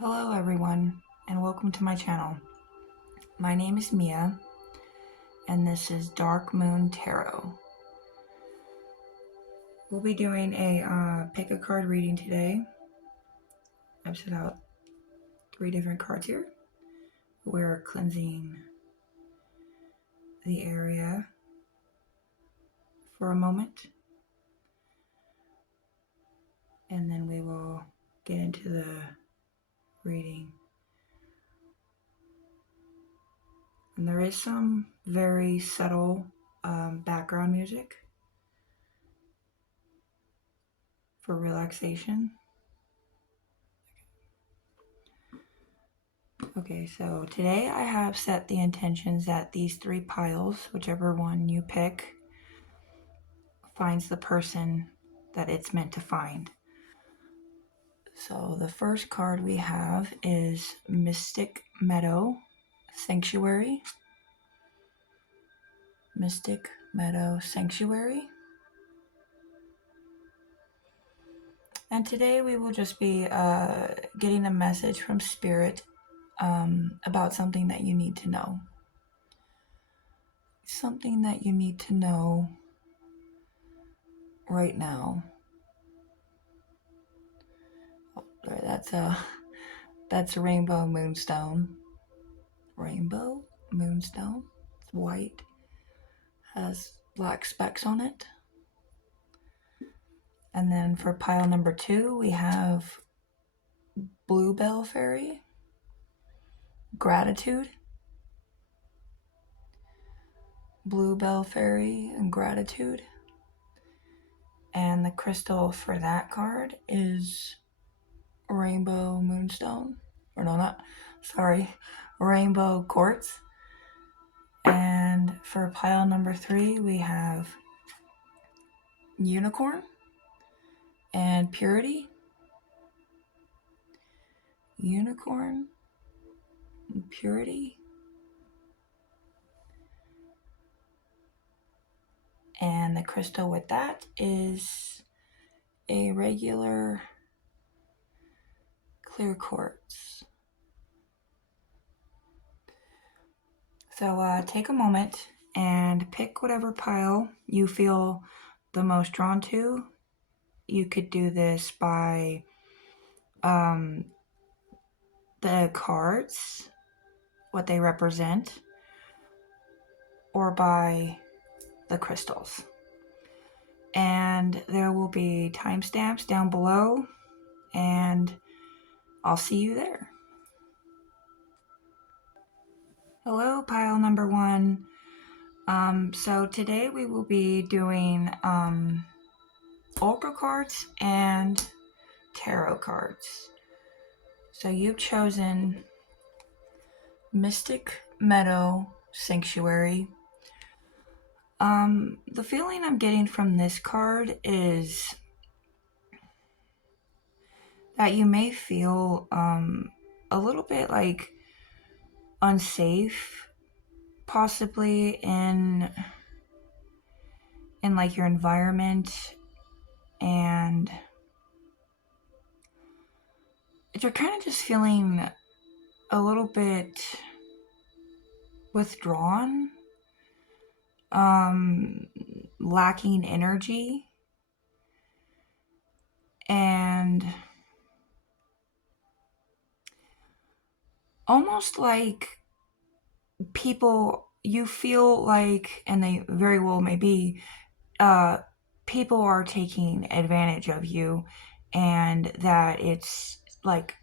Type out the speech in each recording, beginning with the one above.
Hello everyone, and welcome to my channel. My name is Mia, and this is Dark Moon Tarot. We'll be doing a pick a card reading today. I've set out 3 different cards here. We're cleansing the area for a moment, and then we will get into the reading. And there is some very subtle background music for relaxation. Okay, so today I have set the intentions that these 3 piles, whichever one you pick, finds the person that it's meant to find. So the first card we have is Mystic Meadow Sanctuary. Mystic Meadow Sanctuary. And today we will just be getting a message from Spirit about something that you need to know. Something that you need to know right now. That's a Rainbow Moonstone. Rainbow Moonstone. It's white. Has black specks on it. And then for pile number 2, we have Bluebell Fairy. Gratitude. Bluebell Fairy and Gratitude. And the crystal for that card is Rainbow Moonstone. Or no, not, sorry, Rainbow Quartz. And for pile number 3, we have Unicorn and Purity. Unicorn and Purity. And the crystal with that is a regular clear quartz. So take a moment and pick whatever pile you feel the most drawn to. You could do this by the cards, what they represent, or by the crystals. And there will be timestamps down below, and I'll see you there. Hello, pile number 1. So today we will be doing oracle cards and tarot cards. So you've chosen Mystic Meadow Sanctuary. The feeling I'm getting from this card is that you may feel a little bit like unsafe, possibly in like your environment, and you're kind of just feeling a little bit withdrawn, lacking energy, and almost like people, you feel like, and they very well may be, people are taking advantage of you, and that it's like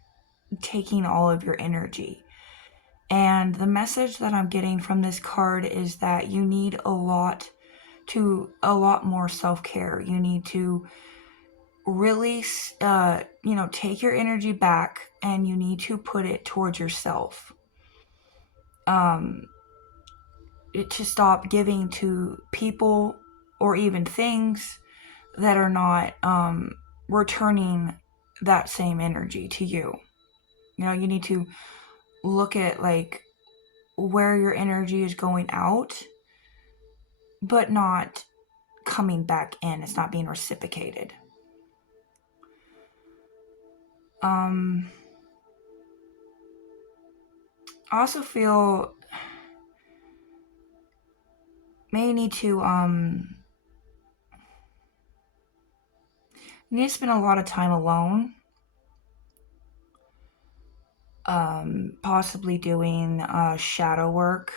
taking all of your energy. And the message that I'm getting from this card is that you need a lot more self-care. You need to really, take your energy back, and you need to put it towards yourself. To stop giving to people or even things that are not returning that same energy to you. You need to look at like where your energy is going out, but not coming back in. It's not being reciprocated. I also feel may need to you need to spend a lot of time alone, possibly doing shadow work,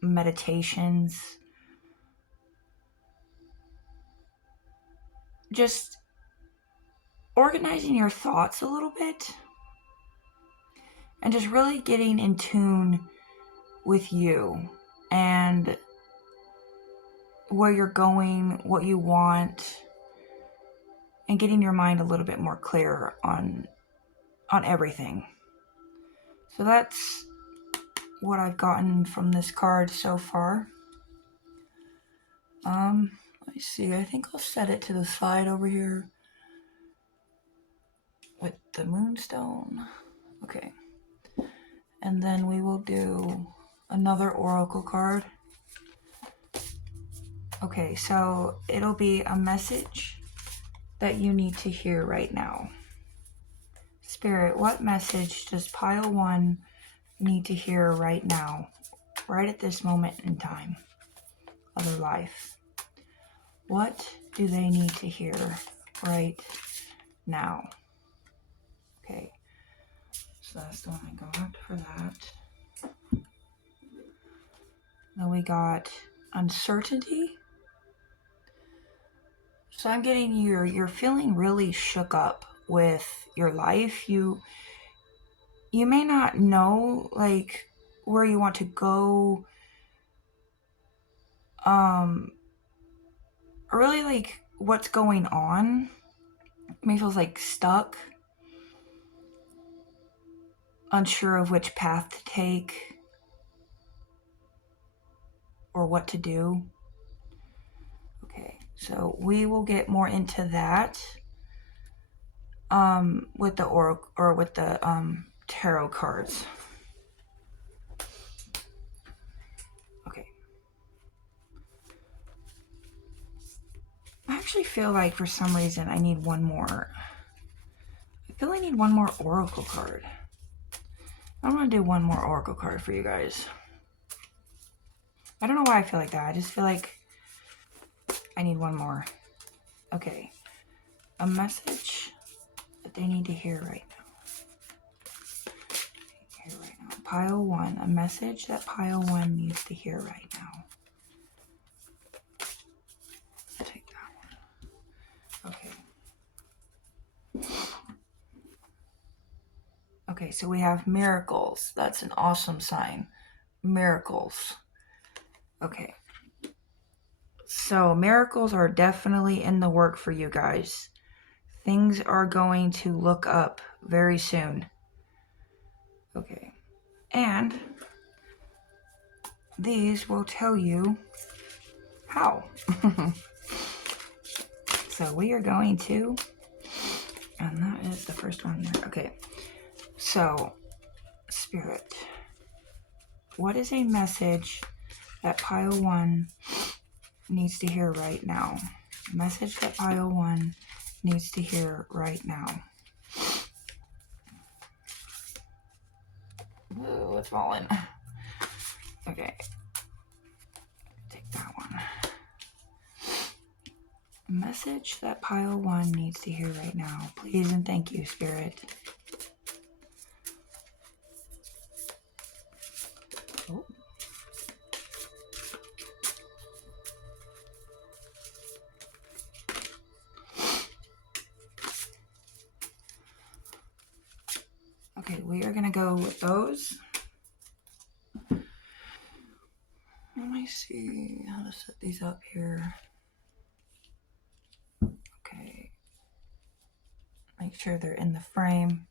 meditations, just organizing your thoughts a little bit, and just really getting in tune with you and where you're going, what you want, and getting your mind a little bit more clear on everything. So that's what I've gotten from this card so far. Let me see. I think I'll set it to the side over here with the moonstone. Okay. And then we will do another oracle card. Okay, so it'll be a message that you need to hear right now. Spirit, what message does pile 1 need to hear right now, right at this moment in time of their life? What do they need to hear right now? Okay, so that's the one I got for that. Then we got uncertainty. So I'm getting you're feeling really shook up with your life. You may not know like where you want to go, or really like what's going on. It may feel like stuck, unsure of which path to take or what to do. Okay, so we will get more into that with the oracle or with the tarot cards. Okay. I actually feel like for some reason I need one more. I feel I need one more oracle card. I'm gonna do one more oracle card for you guys. I don't know why I feel like that. I just feel like I need one more. Okay. A message that they need to hear right now. Hear right now. Pile 1. A message that pile 1 needs to hear right now. Take that one. Okay. Okay, so we have miracles. That's an awesome sign. Miracles. Okay. So miracles are definitely in the work for you guys. Things are going to look up very soon. Okay. And these will tell you how. So we are going to, and that is the first one there. Okay. So, Spirit, what is a message that pile 1 needs to hear right now? Message that pile 1 needs to hear right now. Ooh, it's falling. Okay. Take that one. Message that pile 1 needs to hear right now. Please and thank you, Spirit. Oh. Okay, we are going to go with those. Let me see how to set these up here. Okay. Make sure they're in the frame.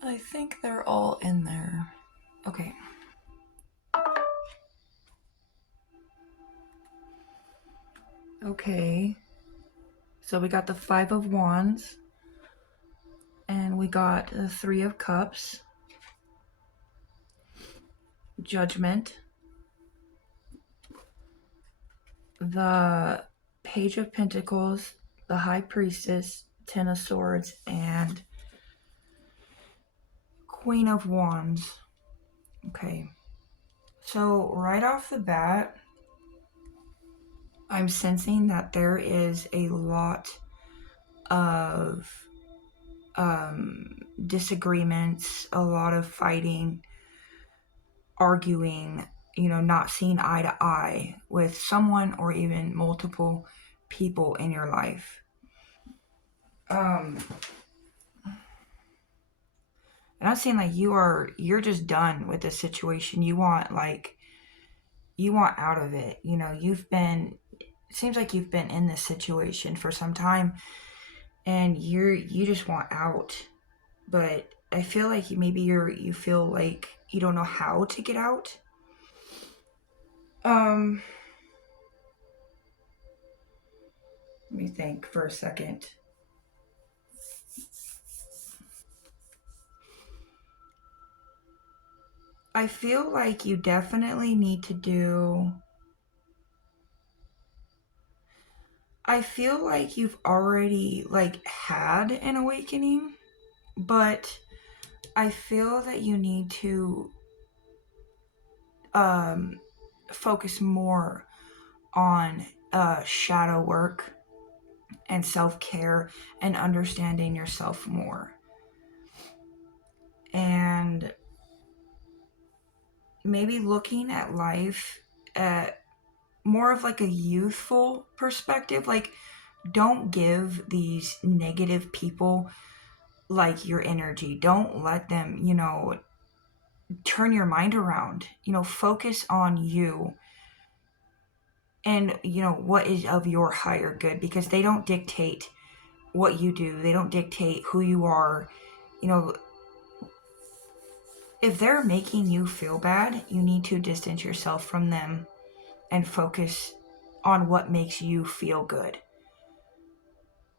I think they're all in there. Okay. Okay. So we got the 5 of Wands. And we got the 3 of Cups. Judgment, the Page of Pentacles, the High Priestess, Ten of Swords, and Queen of Wands. Okay. So right off the bat, I'm sensing that there is a lot of disagreements, a lot of fighting, arguing, not seeing eye to eye with someone or even multiple people in your life. And I'm seeing like you're just done with this situation. You want out of it. It seems like you've been in this situation for some time and you just want out. But I feel like maybe you feel like you don't know how to get out. Let me think for a second. I feel like you definitely need to do... I feel like you've already had an awakening, but I feel that you need to focus more on shadow work and self-care and understanding yourself more. And maybe looking at life at more of like a youthful perspective. Like, don't give these negative people like your energy. Don't let them, turn your mind around. Focus on you and, what is of your higher good, because they don't dictate what you do. They don't dictate who you are. If they're making you feel bad, you need to distance yourself from them and focus on what makes you feel good.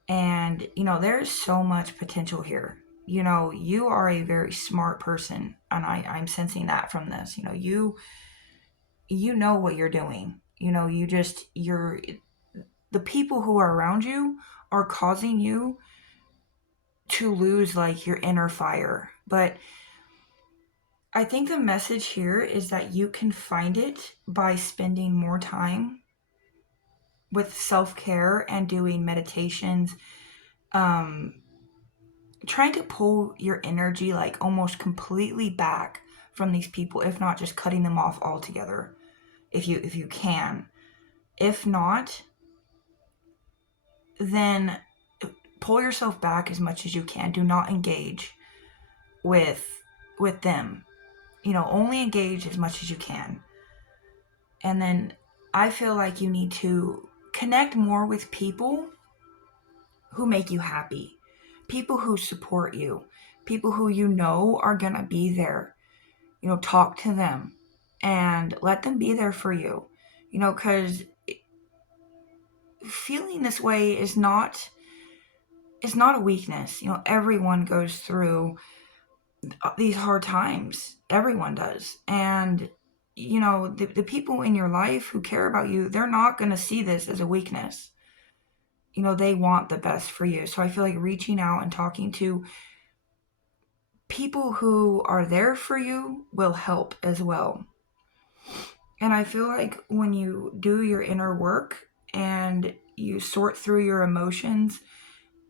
And, there's so much potential here. You are a very smart person, and I'm sensing that from this. You know what you're doing. The people who are around you are causing you to lose like your inner fire. But I think the message here is that you can find it by spending more time with self-care and doing meditations, trying to pull your energy like almost completely back from these people, if not just cutting them off altogether, if you can. If not, then pull yourself back as much as you can. Do not engage with them. Only engage as much as you can. And then I feel like you need to connect more with people who make you happy, people who support you, people who are going to be there. Talk to them and let them be there for you, because feeling this way is not a weakness. Everyone goes through these hard times. Everyone does. And, the people in your life who care about you, they're not going to see this as a weakness. They want the best for you. So I feel like reaching out and talking to people who are there for you will help as well. And I feel like when you do your inner work and you sort through your emotions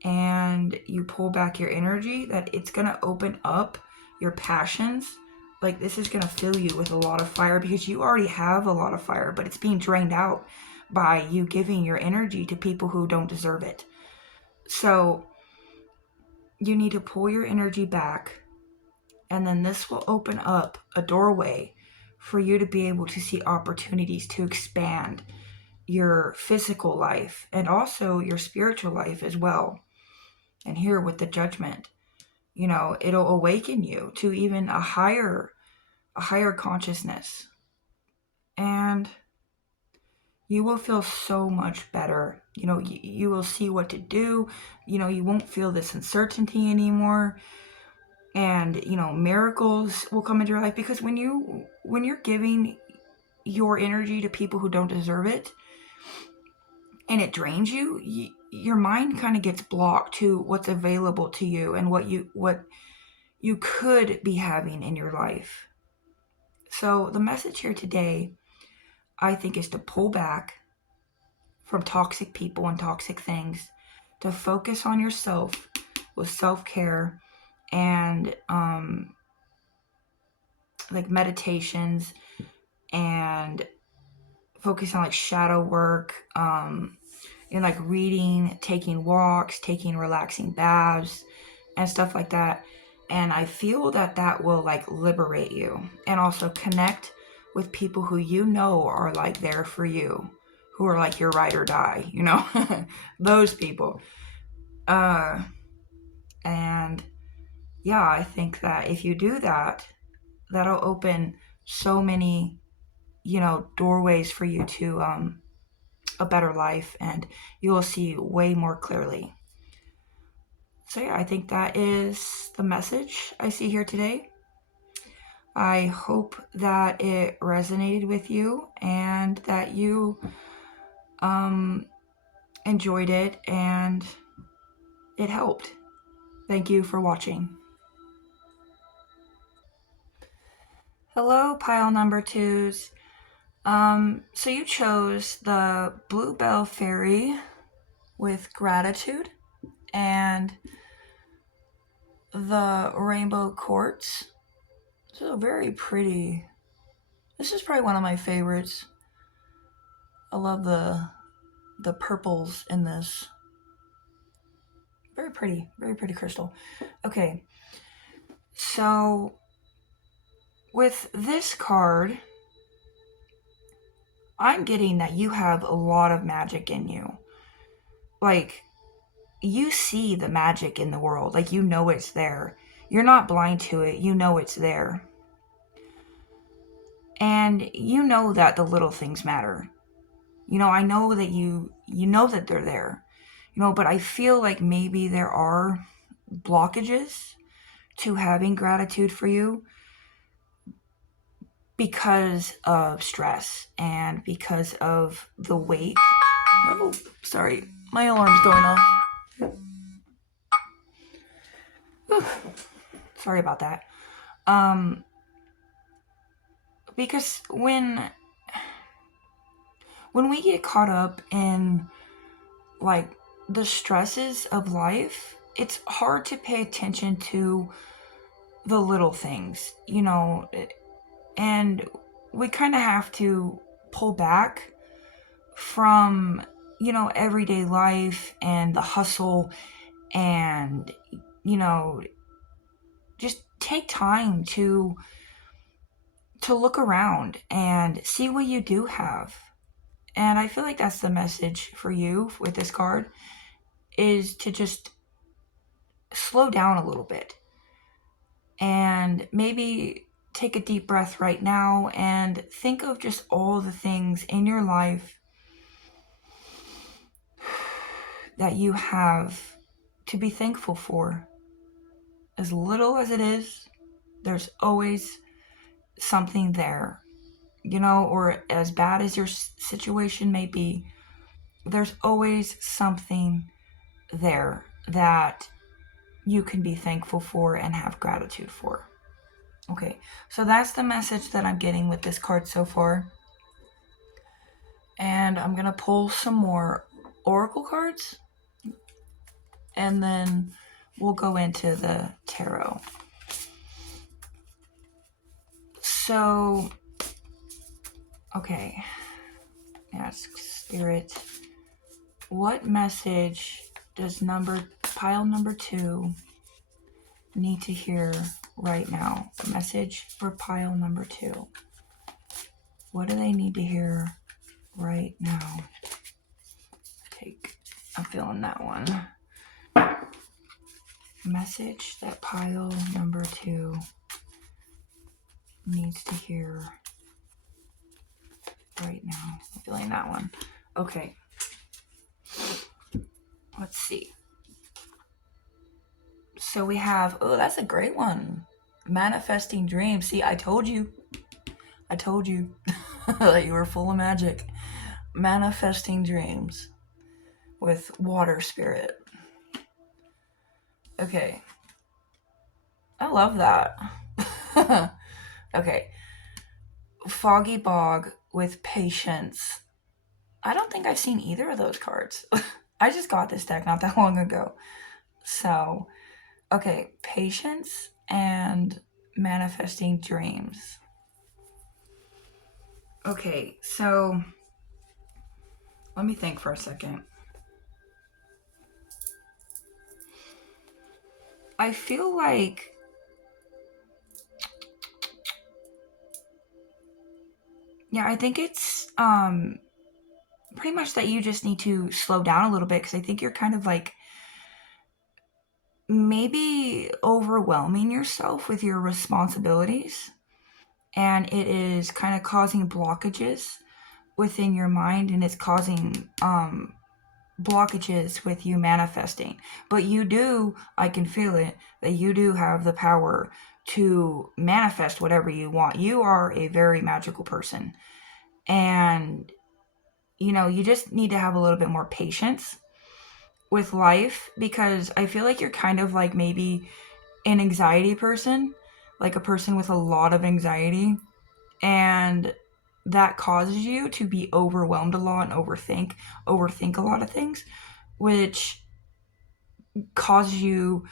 and you pull back your energy, that it's going to open up your passions. Like, this is going to fill you with a lot of fire, because you already have a lot of fire, but it's being drained out by you giving your energy to people who don't deserve it. So you need to pull your energy back, and then this will open up a doorway for you to be able to see opportunities to expand your physical life and also your spiritual life as well. And here with the Judgment, it'll awaken you to even a higher consciousness. And you will feel so much better. You will see what to do. You won't feel this uncertainty anymore. and miracles will come into your life, because when you're giving your energy to people who don't deserve it, and it drains you, your mind kind of gets blocked to what's available to you and what you could be having in your life. So the message here today, I think, is to pull back from toxic people and toxic things, to focus on yourself with self-care and like meditations, and focus on like shadow work, and like reading, taking walks, taking relaxing baths and stuff like that. And I feel that that will like liberate you, and also connect with people who are like there for you, who are like your ride or die, those people. And yeah, I think that if you do that, that'll open so many, doorways for you to a better life, and you will see way more clearly. So yeah, I think that is the message I see here today. I hope that it resonated with you and that you enjoyed it and it helped. Thank you for watching. Hello, pile number twos. So you chose the Bluebell Fairy with Gratitude and the Rainbow Quartz. So very pretty. This is probably one of my favorites. I love the purples in this. Very pretty crystal. Okay, so with this card, I'm getting that you have a lot of magic in you. Like, you see the magic in the world. Like, it's there. You're not blind to it. It's there. And you know that the little things matter. I know that you know that they're there. But I feel like maybe there are blockages to having gratitude for you because of stress and because of the weight. Oh, sorry, my alarm's going off. Sorry about that. Because when we get caught up in like the stresses of life, it's hard to pay attention to the little things, and we kind of have to pull back from, everyday life and the hustle, and, just take time to look around and see what you do have. And I feel like that's the message for you with this card, is to just slow down a little bit and maybe take a deep breath right now and think of just all the things in your life that you have to be thankful for. As little as it is, there's always something there, or as bad as your situation may be, there's always something there that you can be thankful for and have gratitude for. Okay, so that's the message that I'm getting with this card so far. And I'm going to pull some more oracle cards, and then we'll go into the tarot. So, okay, ask Spirit, what message does pile number 2 need to hear right now? A message for pile number 2. What do they need to hear right now? I'm feeling that one. Message that pile number 2 needs to hear right now. I'm feeling that one. Okay. Let's see. So we have, oh, that's a great one. Manifesting dreams. See, I told you. I told you that you were full of magic. Manifesting dreams with water spirit. Okay. I love that. Okay. Foggy bog with patience. I don't think I've seen either of those cards. I just got this deck not that long ago. So, okay, patience and manifesting dreams. Okay, so let me think for a second. I feel like I think it's pretty much that you just need to slow down a little bit, because I think you're kind of like maybe overwhelming yourself with your responsibilities, and it is kind of causing blockages within your mind, and it's causing blockages with you manifesting. But you do, I can feel it, that you do have the power to manifest whatever you want. You are a very magical person, and you just need to have a little bit more patience with life, because I feel like you're kind of like maybe an anxiety person, like a person with a lot of anxiety, and that causes you to be overwhelmed a lot and overthink a lot of things, which causes you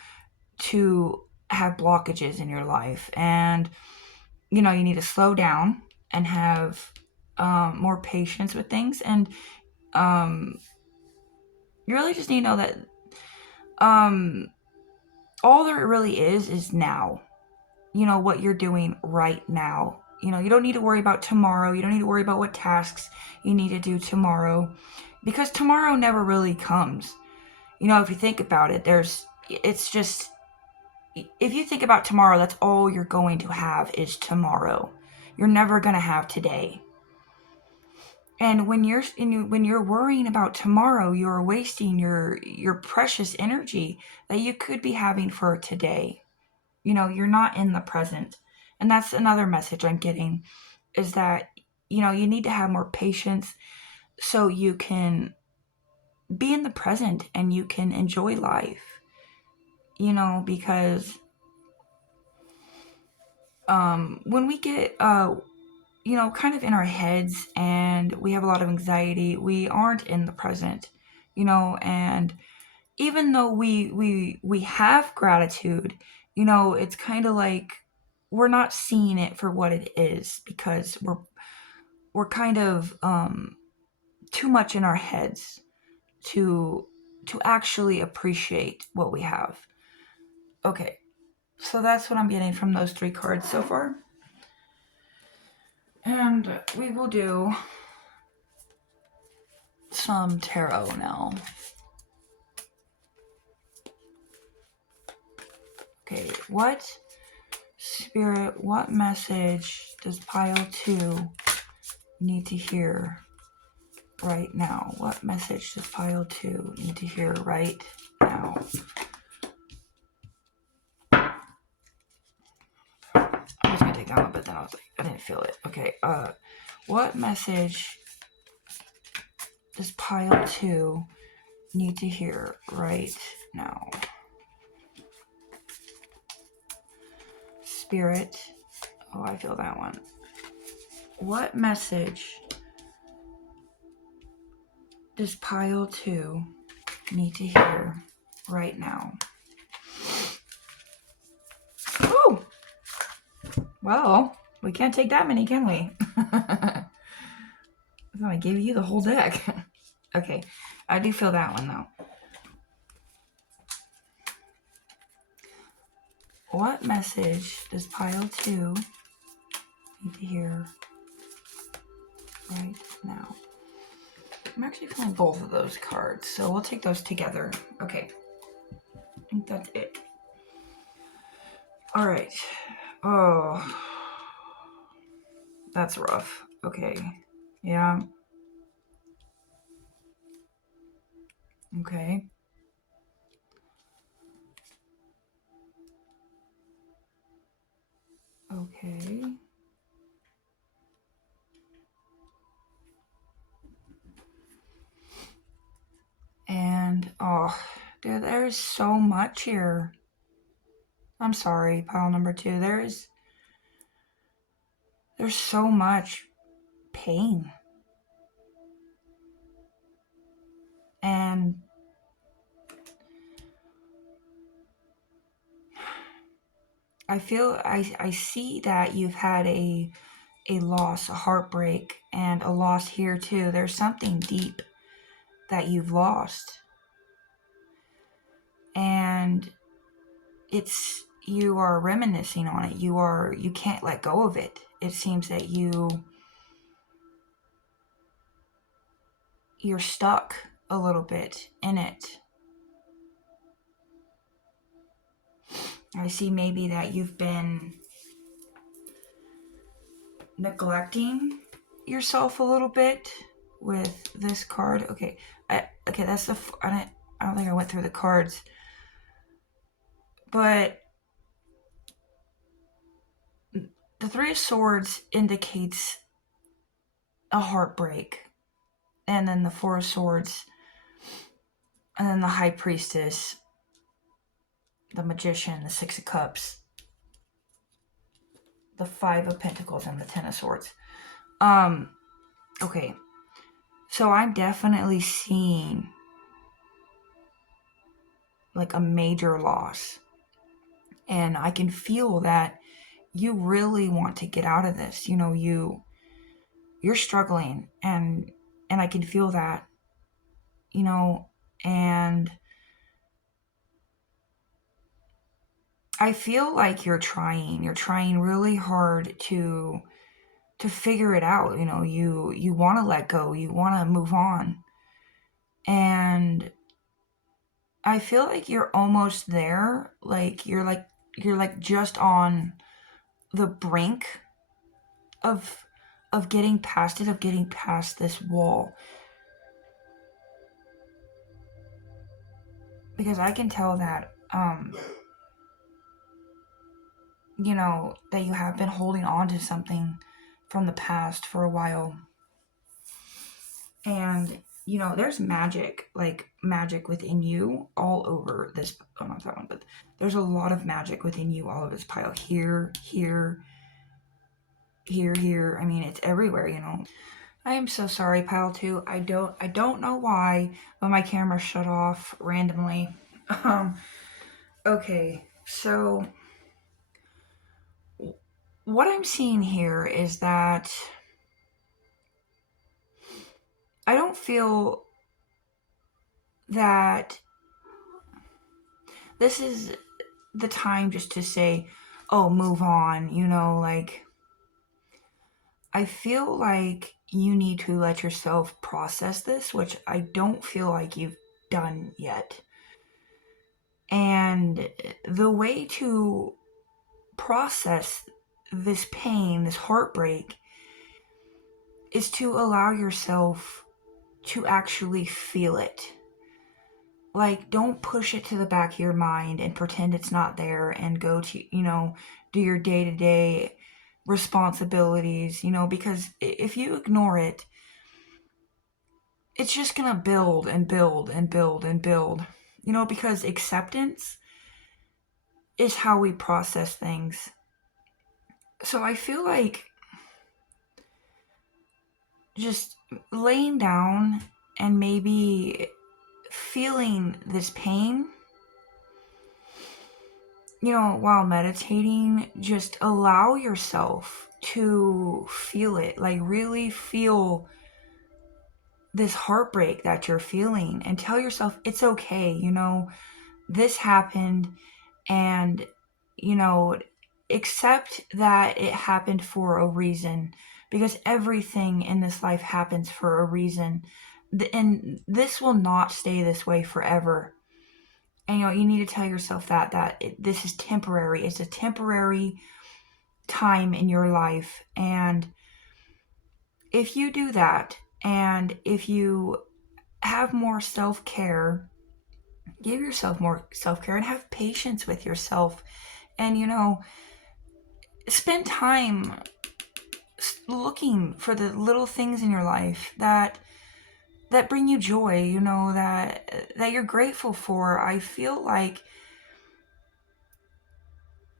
to have blockages in your life. And you need to slow down and have more patience with things, and um, you really just need to know that all there really is now. What you're doing right now. You don't need to worry about tomorrow. You don't need to worry about what tasks you need to do tomorrow, because tomorrow never really comes. If you think about it, it's just, if you think about tomorrow, that's all you're going to have is tomorrow. You're never going to have today. And when you're worrying about tomorrow, you're wasting your precious energy that you could be having for today. You're not in the present. And that's another message I'm getting, is that you need to have more patience so you can be in the present and you can enjoy life. Because when we get kind of in our heads and we have a lot of anxiety, we aren't in the present. And even though we have gratitude, it's kind of like we're not seeing it for what it is, because we're kind of too much in our heads to actually appreciate what we have. Okay, so that's what I'm getting from those 3 cards so far. And we will do some tarot now. Okay, what message does pile 2 need to hear right now? What message does pile 2 need to hear right now? I was gonna take that one, but then I was like, I didn't feel it. Okay, what message does pile 2 need to hear right now? Spirit. Oh, I feel that one. What message does pile 2 need to hear right now? Oh! Well, we can't take that many, can we? I thought I gave you the whole deck. Okay, I do feel that one, though. What message does pile 2 need to hear right now? I'm actually feeling both of those cards, so we'll take those together. Okay, I think that's it. All right. Oh, that's rough. Okay. Yeah. Okay. Okay. And, oh, dude, there's so much here. I'm sorry, pile number 2. There's so much pain. And I see that you've had a loss, a heartbreak, and a loss here too. There's something deep that you've lost. And you are reminiscing on it. You can't let go of it. It seems that you're stuck a little bit in it. I see maybe that you've been neglecting yourself a little bit with this card. Okay, that's I don't think I went through the cards, but the Three of Swords indicates a heartbreak, and then the Four of Swords, and then the High Priestess, the Magician, the Six of Cups, the Five of Pentacles, and the Ten of Swords. Okay, so I'm definitely seeing like a major loss, and I can feel that you really want to get out of this. You know, you're struggling, and I can feel that, you know, and I feel like you're trying really hard to figure it out. You know, you want to let go, you want to move on, and I feel like you're almost there. Like you're like just on the brink of getting past it, of getting past this wall. Because I can tell that you know, that you have been holding on to something from the past for a while. And you know, there's magic, like magic within you all over this. Oh, not that one, but there's a lot of magic within you all over this pile. Here, here, here. I mean, it's everywhere, you know. I am so sorry, pile 2. I don't know why, but my camera shut off randomly. Okay, so what I'm seeing here is that I don't feel that this is the time just to say, oh, move on, you know, like, I feel like you need to let yourself process this, which I don't feel like you've done yet. And the way to process this pain, this heartbreak, is to allow yourself to actually feel it. Like, don't push it to the back of your mind and pretend it's not there and go to, you know, do your day-to-day responsibilities, you know, because if you ignore it, it's just gonna build and build and build and build, you know, because acceptance is how we process things. So I feel like just laying down and maybe feeling this pain, you know, while meditating, just allow yourself to feel it. Like, really feel this heartbreak that you're feeling and tell yourself it's okay, you know, this happened, and, you know, accept that it happened for a reason, because everything in this life happens for a reason. And this will not stay this way forever. And you know, you need to tell yourself that this is temporary. It's a temporary time in your life. And if you do that, and if you have more self-care, give yourself more self-care and have patience with yourself. And you know, spend time looking for the little things in your life that bring you joy, that you're grateful for. I feel like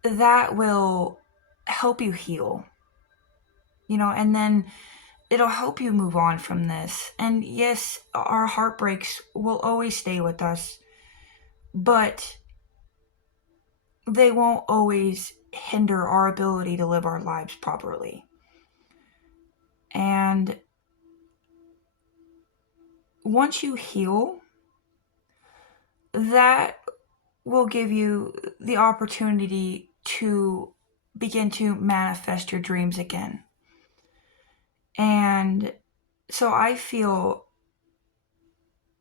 that will help you heal, and then it'll help you move on from this. And yes, our heartbreaks will always stay with us, but they won't always hinder our ability to live our lives properly. And once you heal, that will give you the opportunity to begin to manifest your dreams again. And so I feel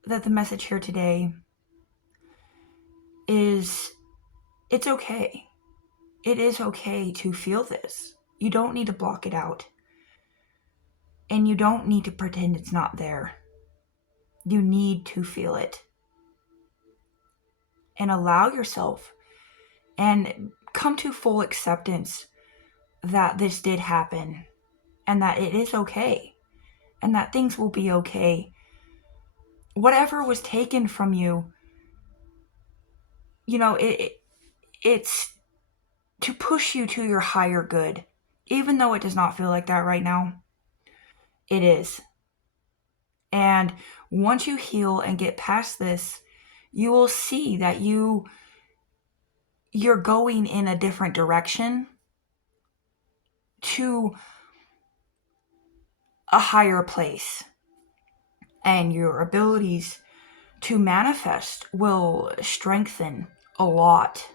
that the message here today is it's okay. It is okay to feel this. You don't need to block it out. And you don't need to pretend it's not there. You need to feel it. And allow yourself and come to full acceptance that this did happen and that it is okay and that things will be okay. Whatever was taken from you, it's to push you to your higher good. Even though it does not feel like that right now, it is. And once you heal and get past this, you will see that you're going in a different direction to a higher place. And your abilities to manifest will strengthen a lot.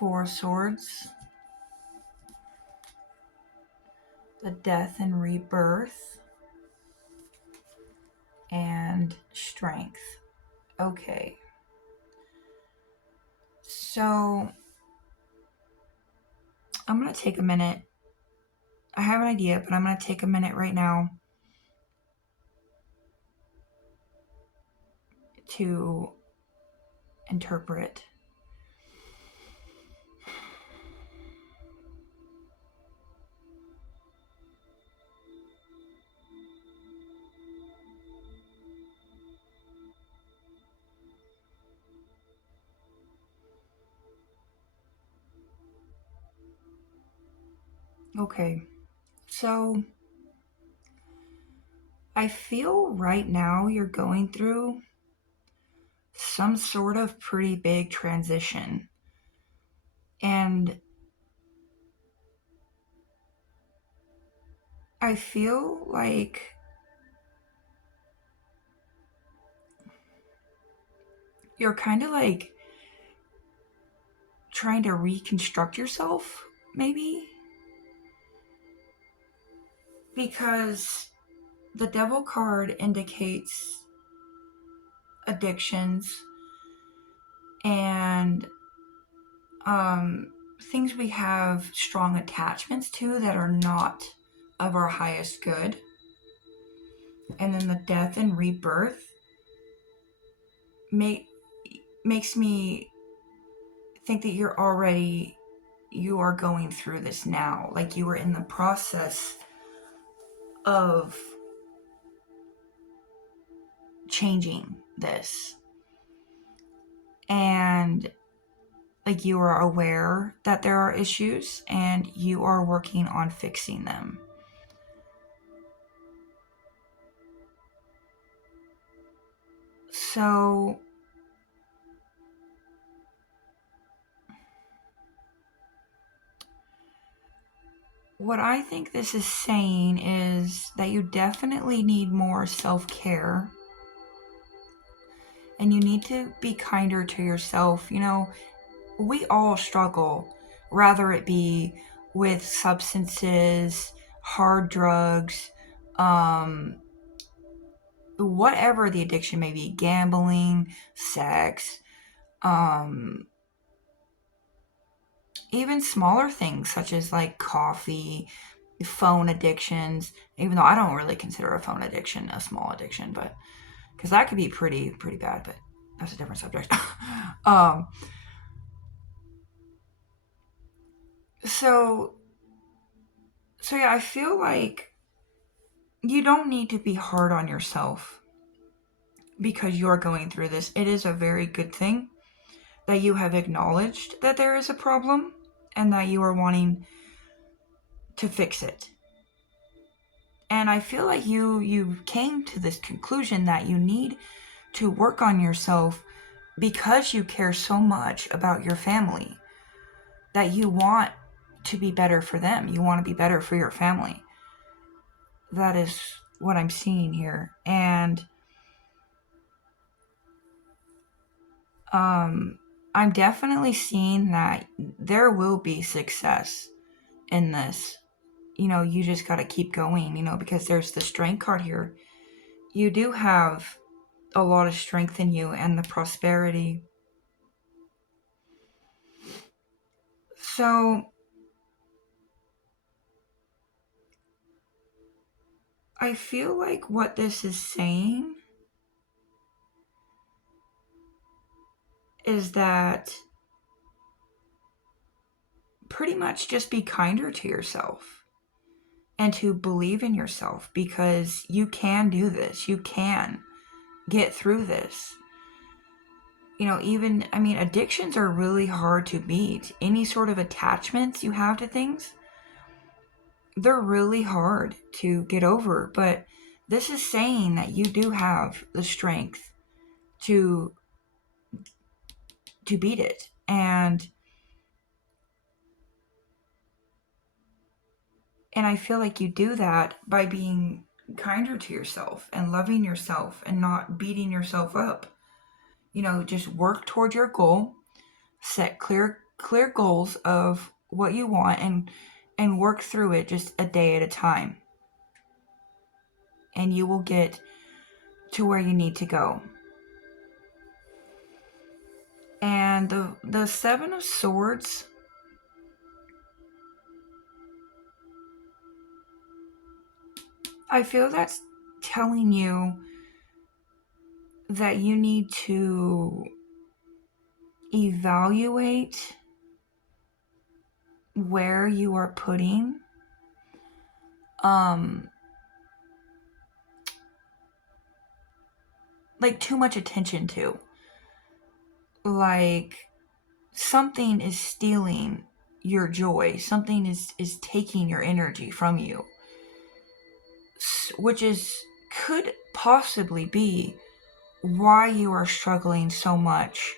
Four of Swords, the Death and Rebirth, and Strength. Okay. So I'm going to take a minute. I have an idea, but I'm going to take a minute right now to interpret. Okay. So I feel right now you're going through some sort of pretty big transition. And I feel like you're kind of like trying to reconstruct yourself, maybe? Because the Devil card indicates addictions and things we have strong attachments to that are not of our highest good. And then the Death and Rebirth makes me think that you are going through this now. Like you are in the process of changing this. And like you are aware that there are issues and you are working on fixing them. So what I think this is saying is that you definitely need more self-care and you need to be kinder to yourself. You know, we all struggle, rather it be with substances, hard drugs, whatever the addiction may be, gambling, sex, even smaller things such as like coffee, phone addictions, even though I don't really consider a phone addiction a small addiction, but because that could be pretty bad, but that's a different subject. So yeah, I feel like you don't need to be hard on yourself because you're going through this. It is a very good thing that you have acknowledged that there is a problem and that you are wanting to fix it. And I feel like you came to this conclusion that you need to work on yourself because you care so much about your family, that you want to be better for them. You want to be better for your family. That is what I'm seeing here. And I'm definitely seeing that there will be success in this. You know, you just got to keep going, you know, because there's the strength card here. You do have a lot of strength in you and the prosperity. So I feel like what this is saying is that pretty much just be kinder to yourself and to believe in yourself because you can do this. You can get through this. You know, even, I mean, addictions are really hard to beat. Any sort of attachments you have to things, they're really hard to get over. But this is saying that you do have the strength to beat it. And I feel like you do that by being kinder to yourself and loving yourself and not beating yourself up. You know, just work toward your goal, set clear clear goals of what you want and work through it just a day at a time. And you will get to where you need to go. And the Seven of Swords, I feel that's telling you that you need to evaluate where you are putting like too much attention to. Like something is stealing your joy, something is taking your energy from you, which could possibly be why you are struggling so much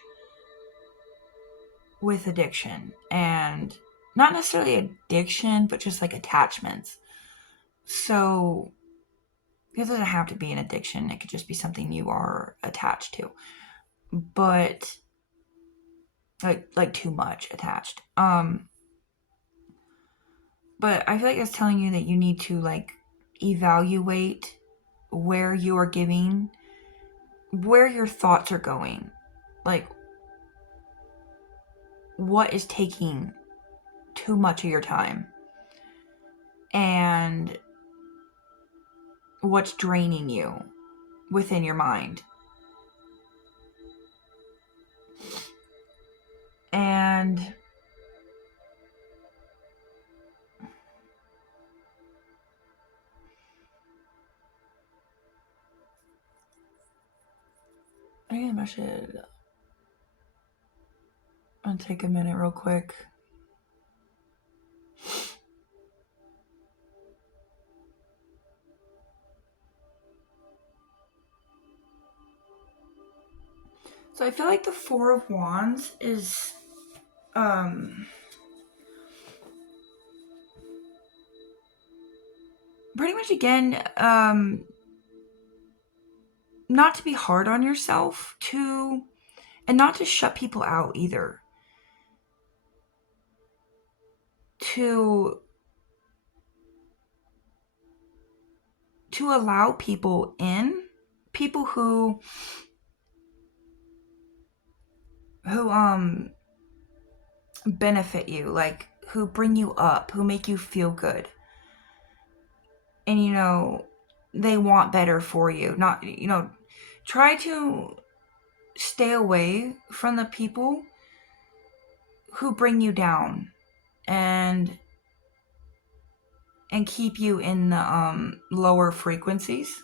with addiction. And not necessarily addiction, but just like attachments. So it doesn't have to be an addiction, it could just be something you are attached to, but like too much attached. But I feel like it's telling you that you need to like evaluate where you are giving, where your thoughts are going, like what is taking too much of your time and what's draining you within your mind. And I should take a minute real quick. So I feel like the Four of Wands is pretty much again not to be hard on yourself, and not to shut people out either. To allow people in, people who benefit you, like who bring you up, who make you feel good. And they want better for you. Not, try to stay away from the people who bring you down and keep you in the lower frequencies.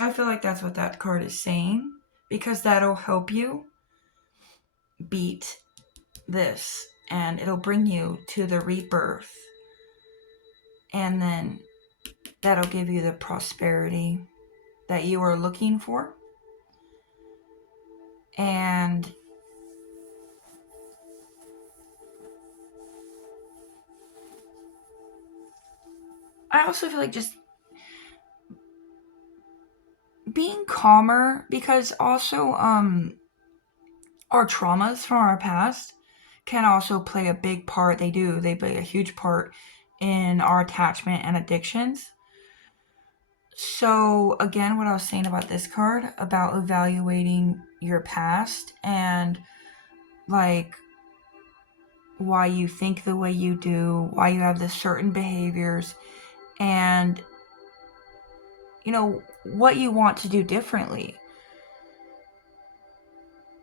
I feel like that's what that card is saying, because that'll help you beat this and it'll bring you to the rebirth, and then that'll give you the prosperity that you are looking for. And I also feel like just being calmer, because also our traumas from our past can also play a big part. They play a huge part in our attachment and addictions. So again, what I was saying about this card, about evaluating your past and like why you think the way you do, why you have the certain behaviors, and what you want to do differently.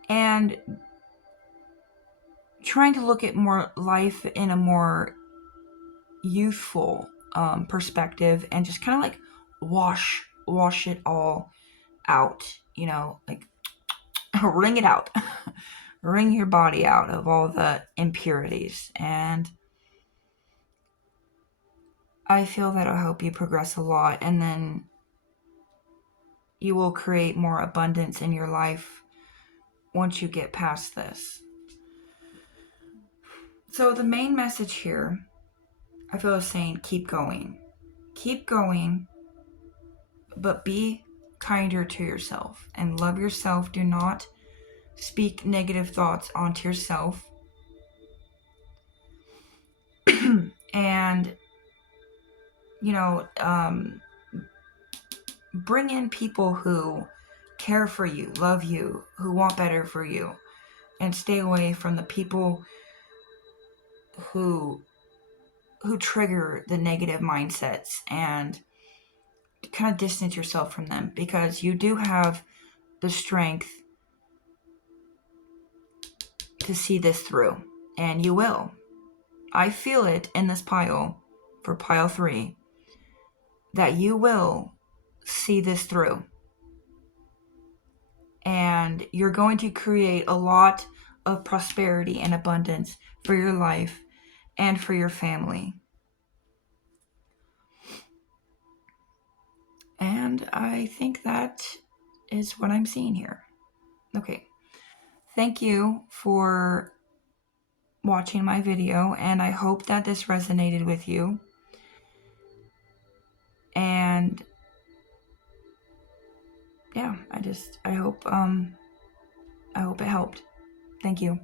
And trying to look at more life in a more youthful perspective, and just kind of like wash it all out, like wring it out. Wring your body out of all the impurities. And I feel that'll help you progress a lot, and then you will create more abundance in your life once you get past this. So the main message here, I feel, is saying keep going. Keep going, but be kinder to yourself and love yourself. Do not speak negative thoughts onto yourself. and, you know, bring in people who care for you, love you, who want better for you, and stay away from the people who trigger the negative mindsets, and kind of distance yourself from them, because you do have the strength to see this through, and you will. I feel it in this pile, for pile 3, that you will see this through. And you're going to create a lot of prosperity and abundance for your life and for your family. And I think that is what I'm seeing here. Okay. Thank you for watching my video, and I hope that this resonated with you. And yeah, I hope it helped. Thank you.